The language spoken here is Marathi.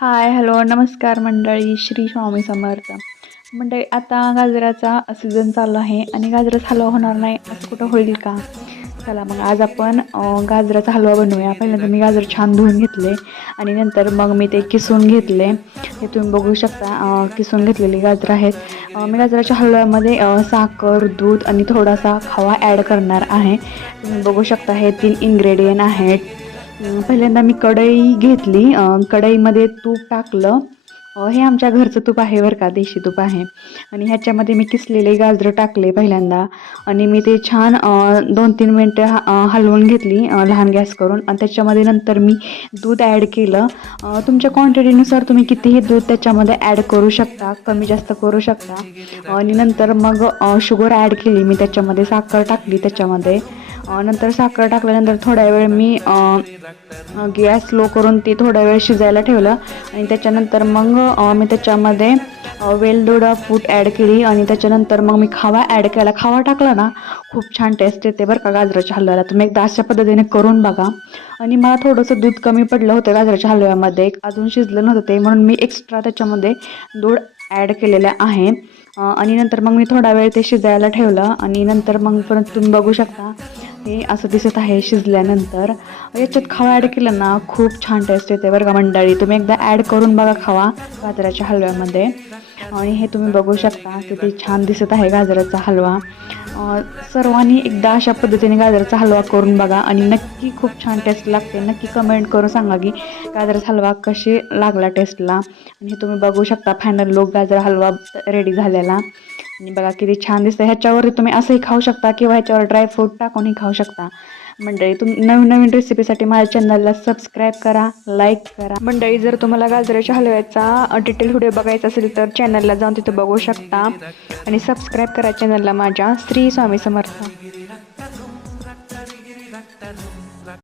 हाय, हॅलो, नमस्कार मंडळी. श्री स्वामी समर्थ. मंडळी, आता गाजराचा सीझन चालू आहे आणि गाजराचा हलवा होणार नाही असं कुठं होईल का? चला मग आज आपण गाजराचा हलवा बनवूया. पहिल्यांदा मी गाजर छान धुवून घेतले आणि नंतर मग मी ते किसून घेतले. हे तुम्ही बघू शकता, किसून घेतलेली गाजरं आहेत. मी गाजराच्या हलव्यामध्ये साखर, दूध आणि थोडासा खवा ॲड करणार आहे. तुम्ही बघू शकता हे 3 इन्ग्रेडियंट आहेत. पहिल्यांदा मी कढई घेतली. कढईमध्ये तूप टाकलं. हे आमच्या घरचं तूप आहे बरं का, देशी तूप आहे. आणि ह्याच्यामध्ये मी किसलेले गाजरं टाकले पहिल्यांदा आणि मी ते छान 2-3 मिनटं हलवून घेतली लहान गॅस करून. आणि त्याच्यामध्ये नंतर मी दूध ॲड केलं. तुमच्या क्वांटिटीनुसार तुम्ही कितीही दूध त्याच्यामध्ये ॲड करू शकता, कमी जास्त करू शकता. आणि नंतर मग शुगर ॲड केली मी त्याच्यामध्ये, साखर टाकली त्याच्यामध्ये. नंतर साखर टाकल्यानंतर थोड्या वेळ मी गॅस स्लो करून ती थोडा वेळ शिजायला ठेवलं आणि त्याच्यानंतर मग मी त्याच्यामध्ये वेलदोडा पूड ॲड केली आणि त्याच्यानंतर मग मी खवा ॲड केला. खवा टाकला ना खूप छान टेस्ट येते बरं का गाजराच्या हलव्याला. तुम्ही एकदा अशा पद्धतीने करून बघा. आणि मला थोडंसं दूध कमी पडलं होतं गाजराच्या हलव्यामध्ये, अजून शिजलं नव्हतं ते, म्हणून मी एक्स्ट्रा त्याच्यामध्ये दूध ॲड केलेलं आहे. आणि नंतर मग मी थोडा वेळ ते शिजायला ठेवलं आणि नंतर मग परत तुम्ही बघू शकता हे असं दिसत आहे शिजल्यानंतर. याच्यात खवा ॲड केलं ना खूप छान टेस्ट येते बरं का मंडळी. तुम्ही एकदा ॲड करून बघा खवा गाजराच्या हलव्यामध्ये. आणि हे तुम्ही बघू शकता किती छान दिसत आहे गाजराचा हलवा. सर्वांनी एकदा अशा पद्धतीने गाजराचा हलवा करून बघा आणि नक्की खूप छान टेस्ट लागते. नक्की कमेंट करून सांगा की गाजराचा हलवा कशी लागला टेस्टला. आणि हे तुम्ही बघू शकता फायनल लूक गाजर हलवा रेडी झालेला. आणि बघा किती छान दिसतं. ह्याच्यावर तुम्ही असंही खाऊ शकता किंवा ह्याच्यावर ड्रायफ्रूट टाकूनही खाऊ शकता. मंडळी, नवीन नवीन रेसिपीसाठी माझ्या चॅनलला सबस्क्राईब करा, लाईक करा. मंडळी, जर तुम्हाला गाजराच्या हलव्याचा डिटेल व्हिडिओ बघायचा असेल तर चॅनलला जाऊन तिथं बघू शकता आणि सबस्क्राईब करा चॅनलला माझ्या. श्री स्वामी समर्थ.